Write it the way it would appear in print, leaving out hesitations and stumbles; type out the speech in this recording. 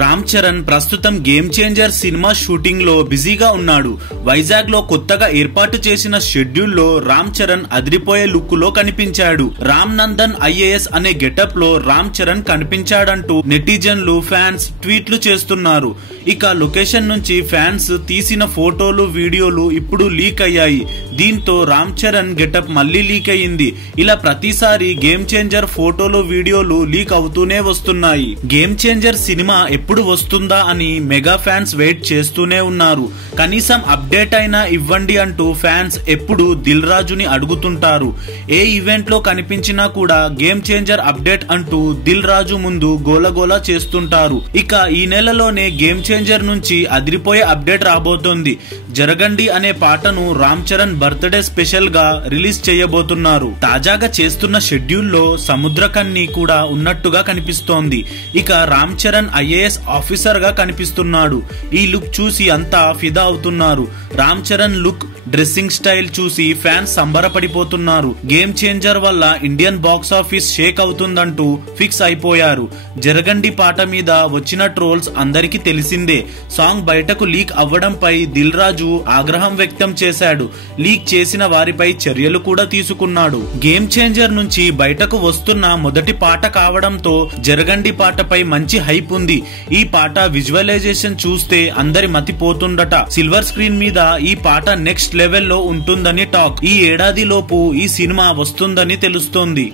రామ్ చరణ్ ప్రస్తుతం game changer cinema shooting లో బిజీగా ఉన్నాడు. వైజాగ్ లో కొత్తగా ఏర్పాటు చేసిన షెడ్యూల్ లో రామ్ చరణ్ అదిరిపోయే లుక్ లో కనిపించాడు. రామ్ నందన్ ఐఏఎస్ అనే గెటప్ లో రామ్ చరణ్ కనిపించాడంటూ నెటిజన్లు ఫ్యాన్స్ ట్వీట్లు చేస్తున్నారు. ఇక లొకేషన్ నుంచి ఫ్యాన్స్ తీసిన ఫోటోలు వీడియోలు ఇప్పుడు లీక్ అయ్యాయి. దీంతో రామ్ చరణ్ గెటప్ మళ్లీ లీక్ అయ్యింది. ఇలా ప్రతిసారి గేమ్ చేంజర్ ఫోటోలు వీడియోలు లీక్ అవుతూనే వస్తున్నాయి. గేమ్ చేంజర్ సినిమా ఎప్పుడు వస్తుందా అని మెగా ఫ్యాన్స్ వెయిట్ చేస్తూనే ఉన్నారు. కనీసం అప్డేట్ అయినా ఇవ్వండి అంటూ ఫ్యాన్స్ ఎప్పుడు దిల్ రాజుని అడుగుతుంటారు. ఏ ఈవెంట్ లో కనిపించినా కూడా గేమ్ చేంజర్ అప్డేట్ అంటూ దిల్ రాజు ముందు గోలగోలా చేస్తుంటారు. ఇక ఈ నెలలోనే గేమ్ చేంజర్ నుంచి అదిరిపోయే అప్డేట్ రాబోతోంది. జరగండి అనే పాటను రామ్ చరణ్ బర్త్డే స్పెషల్ గా రిలీజ్ చేయబోతున్నారు. తాజాగా చేస్తున్న షెడ్యూల్ లో సముద్రకన్ని కూడా ఉన్నట్టుగా కనిపిస్తోంది. ఇక రామ్ చరణ్ ఐఏఎస్ ఆఫీసర్ గా కనిపిస్తున్నాడు. ఈ లుక్ చూసి అంతా ఫిదా అవుతున్నారు. Ram Charan look, dressing style చూసి ఫ్యాన్స్ సంబరపడిపోతున్నారు. గేమ్ చేంజర్ వల్ల ఇండియన్ బాక్స్ ఆఫీస్ షేక్ అవుతుందంటూ ఫిక్స్ అయిపోయారు. జరగండి పాట మీద వచ్చిన ట్రోల్స్ అందరికీ తెలిసిందే. సాంగ్ బయటకు లీక్ అవ్వడంపై దిల్ రాజు ఆగ్రహం వ్యక్తం చేశాడు. లీక్ చేసిన వారిపై చర్యలు కూడా తీసుకున్నాడు. గేమ్ చేంజర్ నుంచి బయటకు వస్తున్న మొదటి పాట కావడంతో జరగండి పాటపై మంచి హైప్ ఉంది. ఈ పాట విజువలైజేషన్ చూస్తే అందరి మతిపోతుందట. సిల్వర్ స్క్రీన్ మీద ఈ పాట నెక్స్ట్ లెవెల్లో ఉంటుందని టాక్. ఈ ఏడాది లోపు ఈ సినిమా వస్తుందని తెలుస్తోంది.